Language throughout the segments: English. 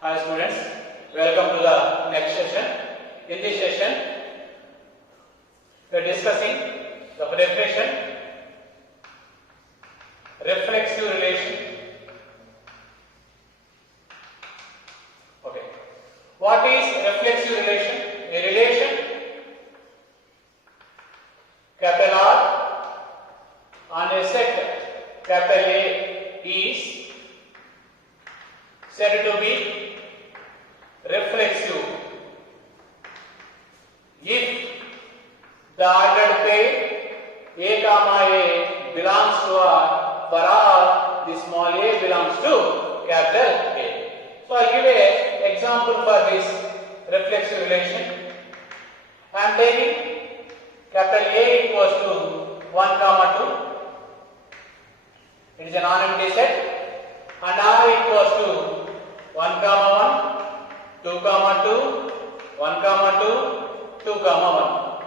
Hi students, welcome to the next session. In this session, we are discussing the definition, reflexive relation. Okay. What is reflexive relation? A relation capital R on a set capital A is said to be reflexive if the ordered pair A comma A belongs to R for all the small a belongs to capital A. So I give an example for this reflexive relation. I am taking capital A equals to 1 comma 2. It is a non-empty set, and R equals to 1 comma 1, 2 comma 2, 1 comma 2, 2 comma 1.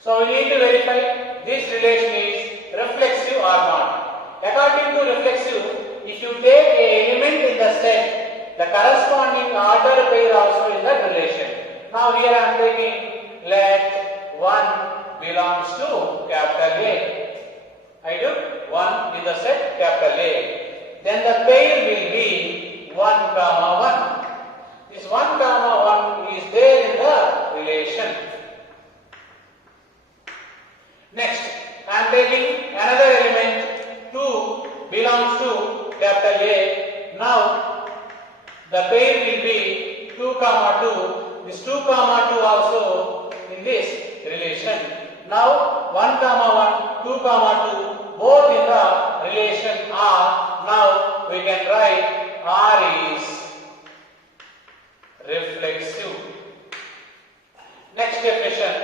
So we need to verify this relation is reflexive or not. According to reflexive, if you take an element in the set, the corresponding ordered pair also in that relation. Now here I am taking let 1 belongs to capital A. I do 1 in the set capital A. Then the pair will be 1 comma 1. This 1 comma 1 is there in the relation. Next, I am taking another element 2 belongs to capital A. Now the pair will be 2 comma 2. This 2 comma 2 also in this relation. Now 1 comma 1, 2 comma 2 both in the relation R. Now we can write R is reflexive. Next definition,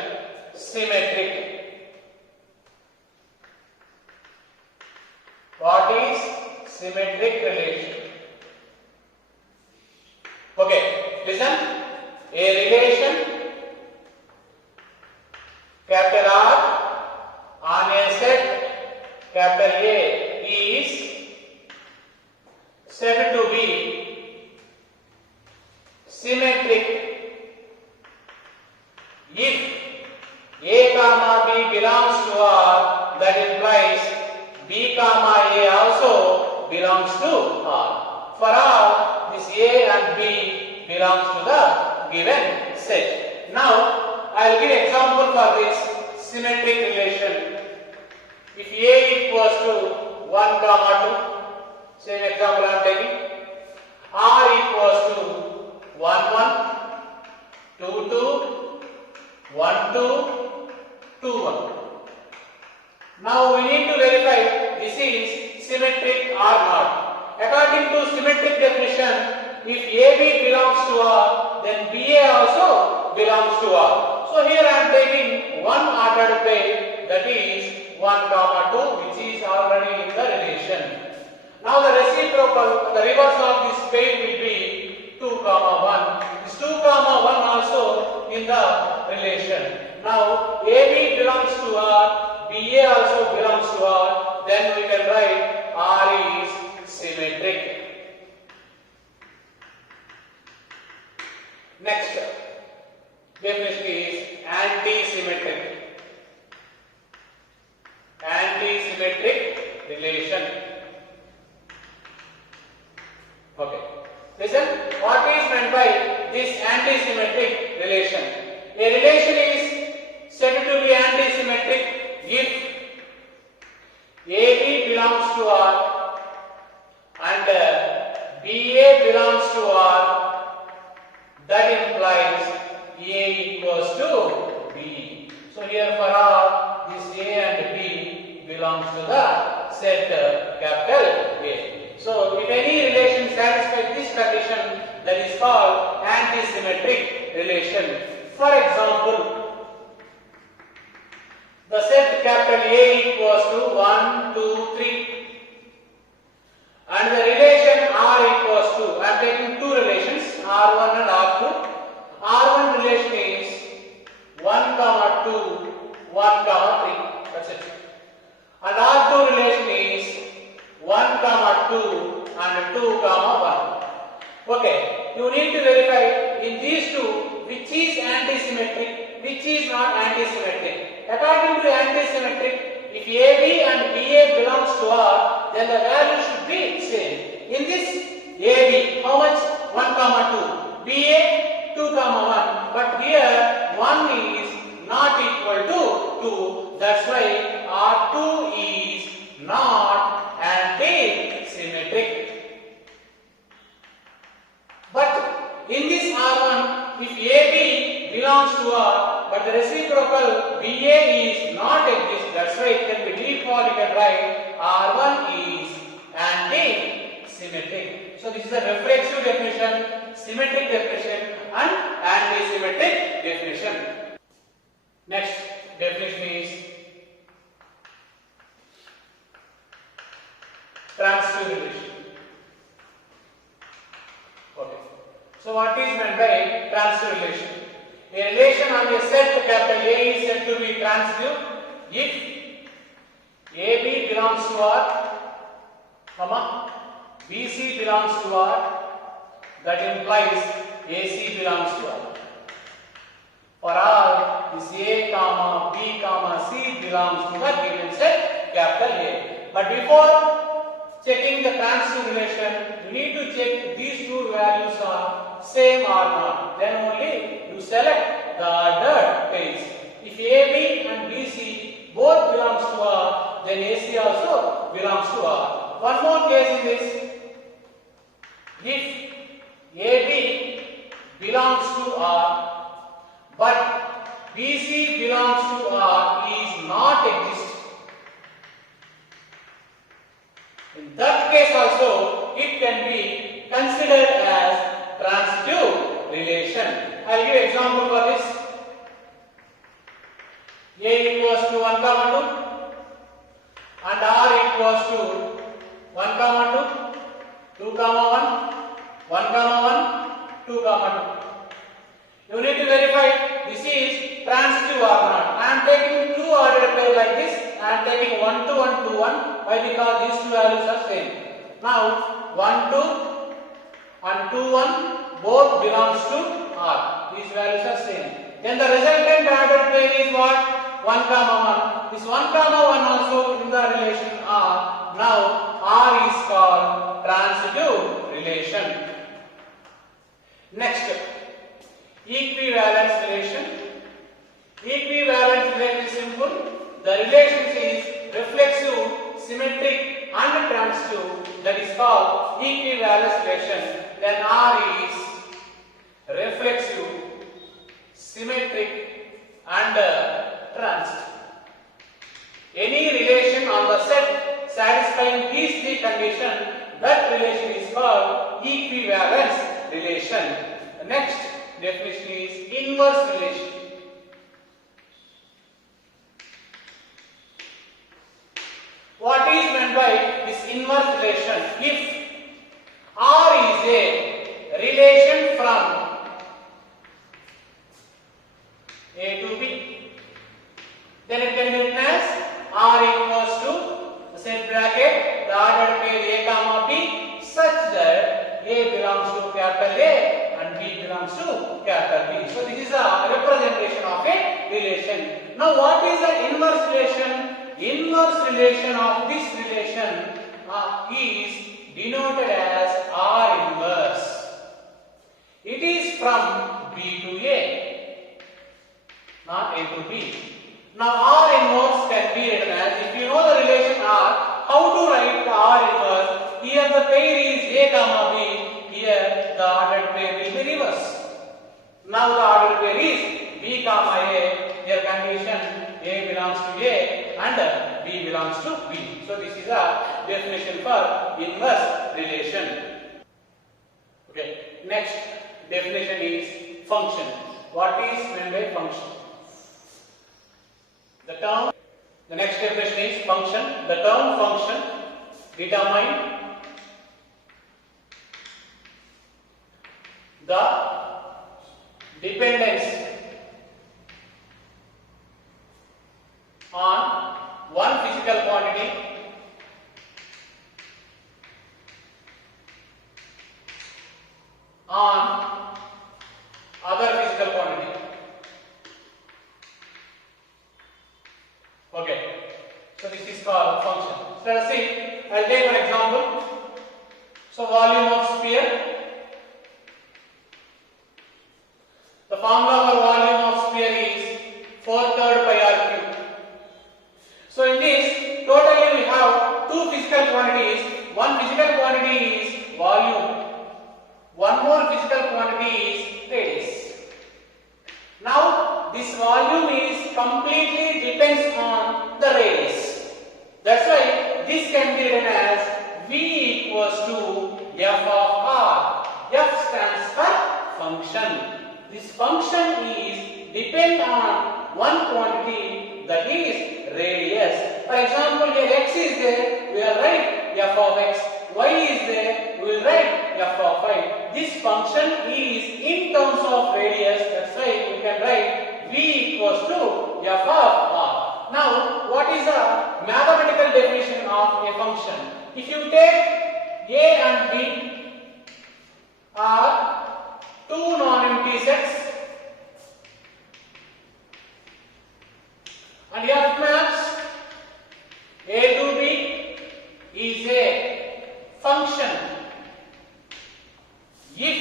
symmetric. What is symmetric relation? Okay, listen. A relation capital R on a set capital A is said to be symmetric if A comma B belongs to R, that implies B comma A also belongs to R. For R, this A and B belongs to the given set. Now, I will give example for this symmetric relation. If A equals to 1 comma 2, same example I am taking. R equals to 1 1, 2 2, 1 2, 2 1. Now we need to verify this is symmetric or not. According to symmetric definition, if AB belongs to R, then BA also belongs to R. So here I am taking one ordered pair, that is 1 comma 2, which is already in the relation. Now the reciprocal, the reverse of this pair will be 2 comma 1. This 2 comma 1 also in the relation. Now AB belongs to R, BA also belongs to R, then we can write R is symmetric. Next definition is anti-symmetric. Anti-symmetric relation. Okay. Listen, what is meant by this anti-symmetric relation? A relation is said to be anti-symmetric if AB belongs to R and BA belongs to R. That implies A equals to B. So here for R, this A and B belongs to the set capital A. So if any relation satisfies this condition, that is called anti-symmetric relation. For example, the set capital A equals to 1, 2, 3, and the relation R equals to, I am taking two relations, R1 and R2. R1 relation is 1 comma 2, 1 comma 3. That's it. And R2 relation is 1 comma 2 and 2 comma 1. Okay, you need to verify in these two which is antisymmetric, which is not antisymmetric. According to antisymmetric, if AB and BA belongs to R, then the value should be same. In this AB, how much? 1 comma 2. BA 2 comma 1. But here 1 is not equal to 2. That's why R2 is not antisymmetric. But in this R1, if AB belongs to R, but the reciprocal BA is not exist, that's why it can be default, you can write R1 is antisymmetric. So this is a reflexive definition, symmetric definition and antisymmetric definition. Next definition is transitive relation. Okay. So what is meant by transitive relation? A relation on a set capital A is said to be transitive if AB belongs to R, comma, BC belongs to R, that implies AC belongs to R. For all, this A, comma, B, comma, C belongs to the given set capital A. But before checking the transitive relation, you need to check these two values are same or not. Then only you select the ordered pairs. If AB and BC both belongs to R, then AC also belongs to R. One more case in this. If AB belongs to R, but BC belongs to R is not exist. In that case also, it can be considered as transitive relation. I will give example for this. A equals to 1 comma 2 and R equals to 1 comma 2, 2 comma 1, 1 comma 1, 2 comma 2. You need to verify this is transitive or not. I am taking two ordered pair like this. I am taking 1 2 and 2 1. Why? Because these two values are same. Now 1 2 and 2 1 both belongs to R. These values are same. Then the resultant ordered pair is what? 1 comma 1. This 1 comma 1 also in the relation R. Now R is called transitive relation. Next, equivalence relation. Equivalence relation is simple. The relation is reflexive, symmetric and transitive. That is called equivalence relation. Then R is reflexive, symmetric and transitive. Any relation on the set satisfying these three conditions, that relation is called equivalence relation. The next definition is inverse relation. What is meant by this inverse relation? If R is a relation from A to B, then it can be written as R equals to the set bracket, the ordered pair A comma B, such that A belongs to capital A and B belongs to capital B. So this is a representation of a relation. Now what is the inverse relation? Inverse relation of this relation is denoted as R inverse. It is from B to A, not A to B. Now R inverse can be written as, if you know the relation R, how to write the R inverse? Here the pair is A comma B, here the ordered pair will be reverse. Now the ordered pair is B comma A, their condition A belongs to A and B belongs to B. So this is a definition for inverse relation. Okay. Next definition is function. What is meant by function? The next definition is function. The term function determine the dependence on one physical quantity on other physical quantity. Okay, so this is called function. So let us see. I'll take one example. So volume of sphere. The formula for volume of sphere is 4/3 pi r cube. So in this, totally we have two physical quantities. One physical quantity is volume. One more physical quantity is radius. Now this volume is completely depends on the radius. That's why this can be written as V equals to f of r. F stands for function. This function is depend on one quantity, that is radius. For example, here x is there, we will write f of x. Y is there, we will write f of y. This function is in terms of radius. That's why we can write v equals to f of r. Now, what is the mathematical definition of a function? If you take a and b are two non-empty sets, and f maps a to b is a function if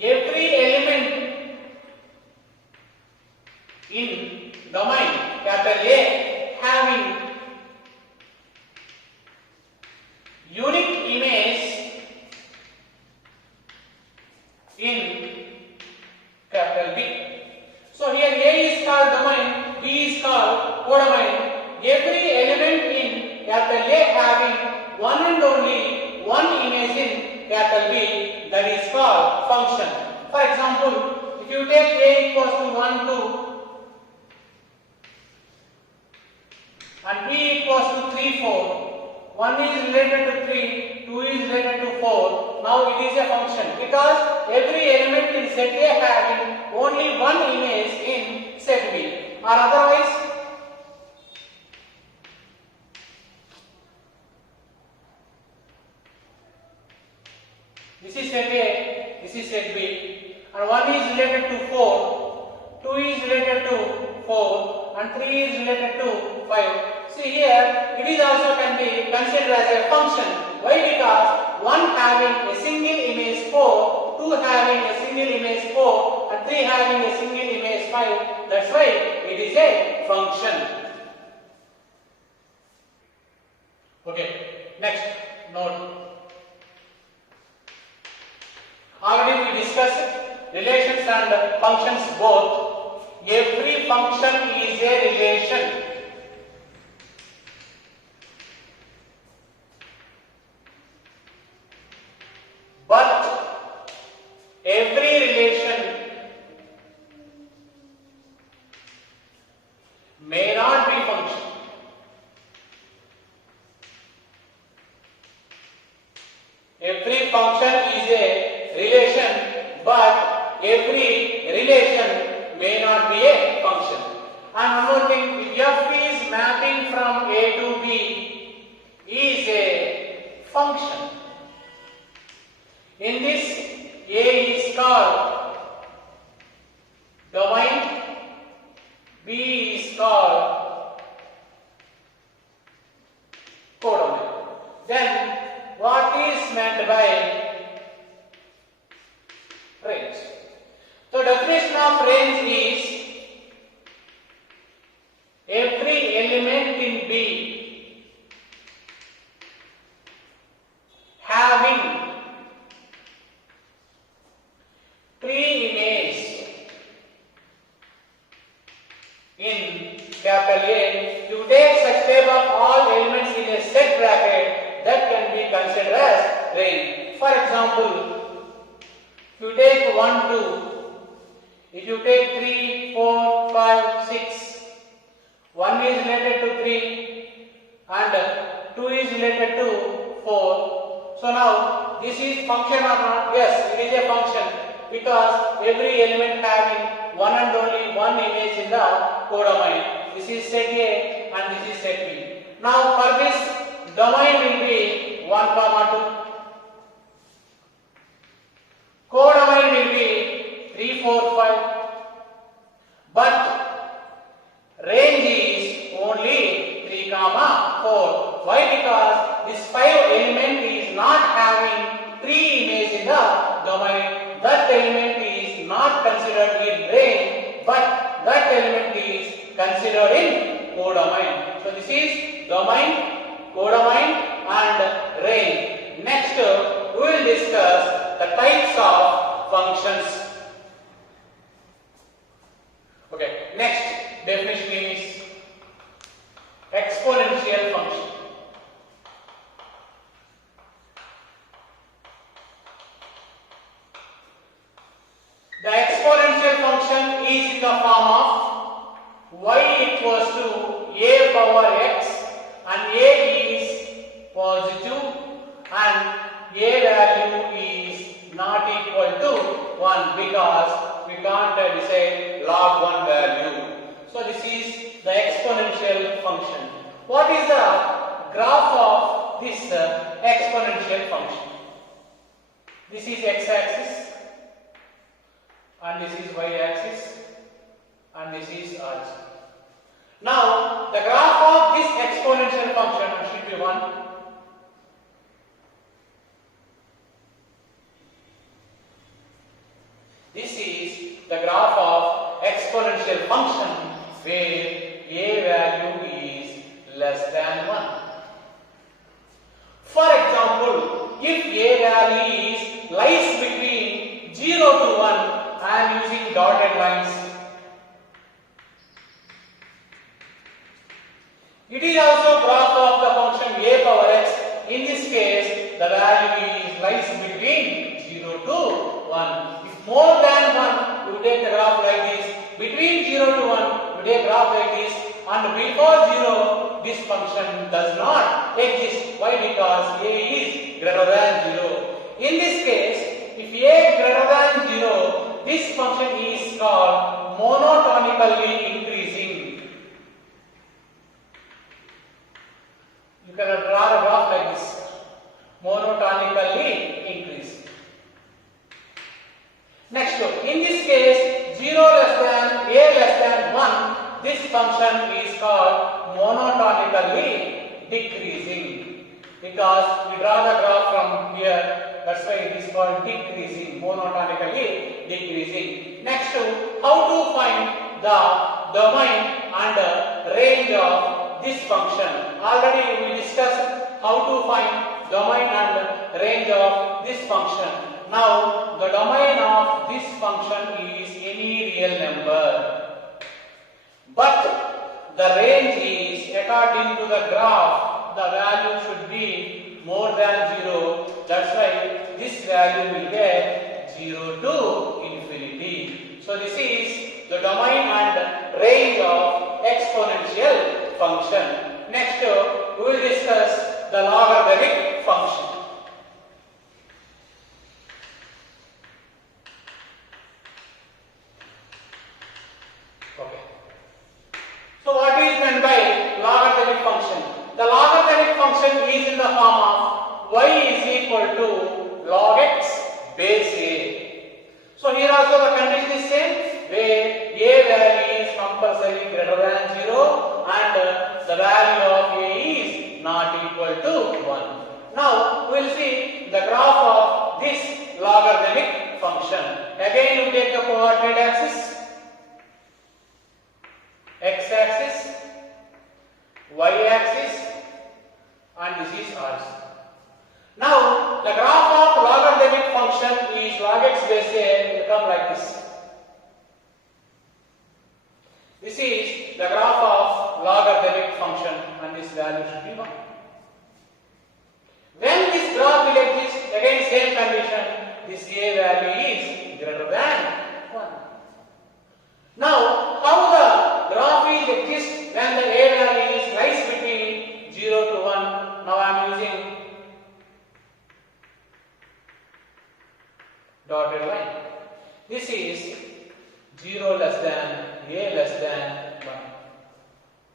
every element in domain capital A having unique image in capital B. So here A is called domain, B is called codomain. Every element in capital A having one and only one image in capital B, that is called function. For example, if you take A equals to 1, 2 and B equals to 3, 4, 1 is related to 3, 2 is related to 4. Now it is a function because every element in set A having only one image in set B, or otherwise this is set A, this is set B, and 1 is related to 4, 2 is related to 4, and 3 is related to 5. See here, it is also can be considered as a function. Why? Because 1 having a single image 4, 2 having a single image 4, and 3 having a single image 5. That's why it is a function. Okay, next note. Already we discussed relations and functions both. Every function is a relation. But every relation may not be function. Every function is a relation, but every relation may not be a function. And one more thing, if f is mapping from A to B is a function. In this, A is called domain, B is called codomain. Then what is meant by range? So definition of range is every element in B having three images in capital A. You take such type of all elements in a set bracket, that can be considered as range. For example, if you take 1, 2, if you take 3, 4, 5, 6, 1 is related to 3 and 2 is related to 4. So now this is function or not? Yes, it is a function because every element having one and only one image in the codomain. This is set A and this is set B. Now for this, domain will be 1, 2. element is not considered in range, but that element is considered in codomain. So this is domain, codomain and range. Next we will discuss the types of functions. Okay, next definition is exponential function. The exponential function is in the form of y equals to a power x, and a is positive and a value is not equal to 1 because we can't decide log 1 value. So this is the exponential function. What is the graph of this exponential function? This is x-axis and this is y-axis and this is also. Now the graph of this exponential function on sheet 1. This is the graph of exponential function where a value is less than 1. For example, if a value is lies between 0 to 1, I am using dotted lines. It is also graph of the function a power x. In this case, the value is lies between 0 to 1. If more than 1, you take the graph like this. Between 0 to 1, you take graph like this. And before 0, this function does not exist. Why? Because a is greater than 0. In this case, if a greater than 0, this function is called monotonically increasing. You can draw a graph like this. Monotonically increasing. Next, in this case, 0 less than a less than 1, this function is called monotonically decreasing. Because we draw the graph from here. That's why it is called decreasing, monotonically decreasing. Next, how to find the domain and range of this function. Already we discussed how to find domain and range of this function. Now, the domain of this function is any real number. But the range is, according to the graph, the value should be more than 0. That's why this value will get 0 to infinity. So this is the domain and range of exponential function. Next, we will discuss the logarithmic function. Okay. So what is meant by logarithmic function? The logarithmic function is in the form of y is equal to log x base a. So here also the condition is same, where a value is compulsory greater than 0 and the value of a is not equal to 1. Now we will see the graph of this logarithmic function. Again you take the coordinate axis, x-axis, y-axis, and this is ours. Now the graph of logarithmic function is log x base a will come like this. This is the graph of logarithmic function and this value should be 1. When this graph will exist, again same condition, this a value is greater than 1. Now how the graph will exist when the a value is lies between 0 to 1? Now I am using dotted line. This is 0 less than a less than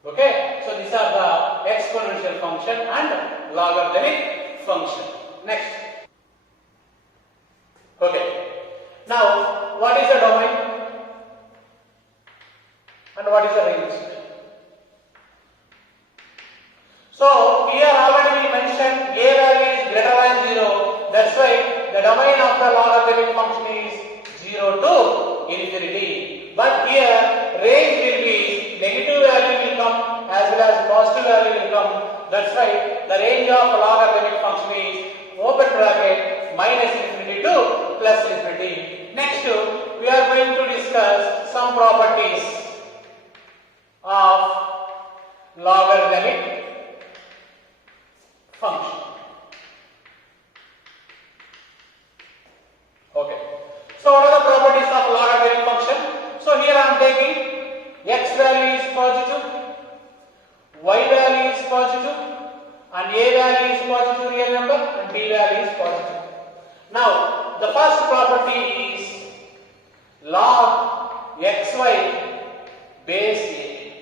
1. Okay, so these are the exponential function and logarithmic function. Next. Okay. Now, what is the domain and what is the range? So here already we mentioned a value is greater than 0. That's why the domain of the logarithmic function is 0 to infinity. But here range will be negative value will come as well as positive value will come. That's right. The range of logarithmic function is open bracket minus infinity to plus infinity. Next, we are going to discuss some properties of logarithmic function. Okay. So what are the properties of logarithmic function? So here I am taking x value is positive, y value is positive, and a value is positive real number, and b value is positive. Now the first property is log xy base a.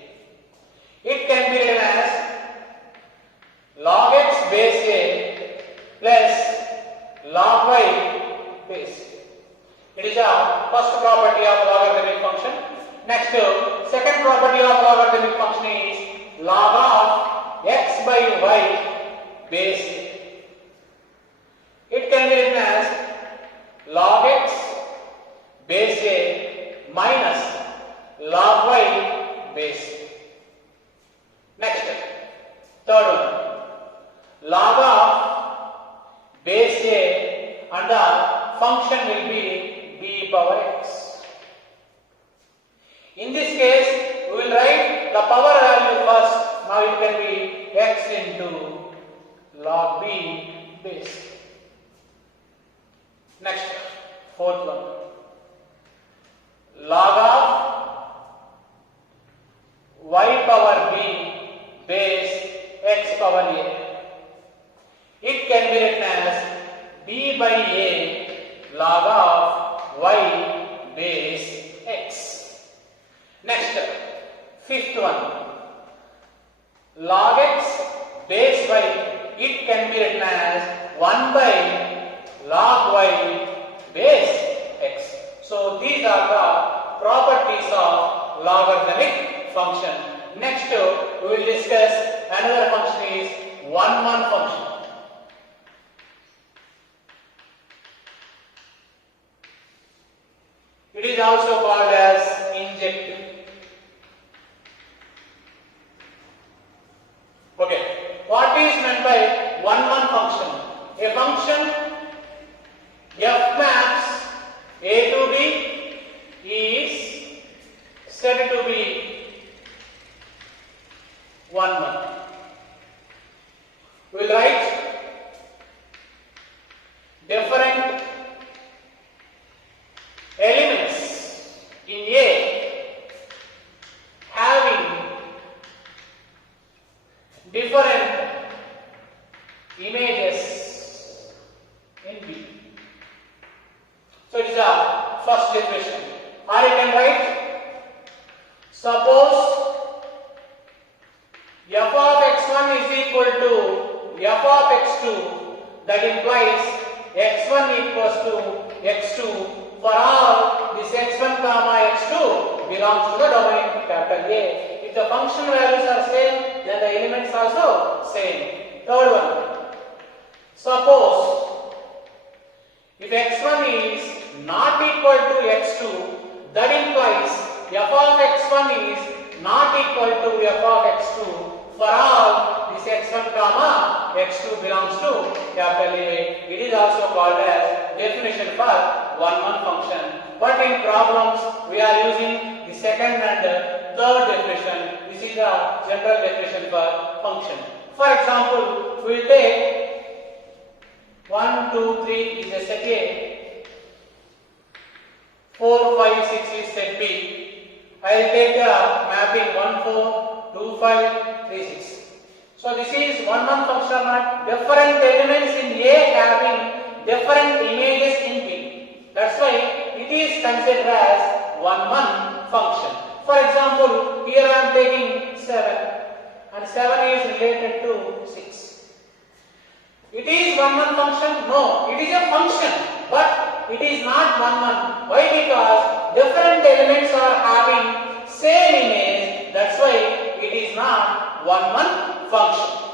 It can be written as log x base a plus log y base a. It is a first property of logarithmic function. Next, second property of logarithmic function is log of x by y base a. It can be written as log x base a minus log y base a. Next, third one, log of base a and the function will be b power x. In this case, we will write the power value first. Now it can be x into log b base. Next, fourth one, log of y power b base x power a. It can be written as b by a log of y base x. Next, fifth one, log x base y. It can be written as 1 by log y base x. So these are the properties of logarithmic function. Next, we will discuss another function is 1-1 function. It is also called as injective. Okay, what is meant by 1-1 function? A function f maps a to b is said to be 1-1. We will write different elements in A having different images in B. So it is a first definition. Or you can write, suppose f of x1 is equal to f of x2, that implies x1 equals to x2 for all this x1 comma x2 belongs to the domain capital A. If the function values are same, then the elements also same. Third one, suppose if x1 is not equal to x2, that implies f of x1 is not equal to f of x2 for all this x1 comma x2 belongs to capital A. It is also called as definition for 1-1 function. But in problems we are using the second and third definition. This is the general definition for function. For example, we will take 1, 2, 3 is a set A, 4, 5, 6 is set B. I will take the mapping 1, 4, 2, 5, 3, 6. So this is 1-1 function or not? Different elements in A having different images in B. That's why it is considered as 1-1 function. For example, here I am taking 7 and 7 is related to 6. It is 1-1 function? No, it is a function, but it is not 1-1. Why? Because different elements are having same image. That's why it is not 1-1 function.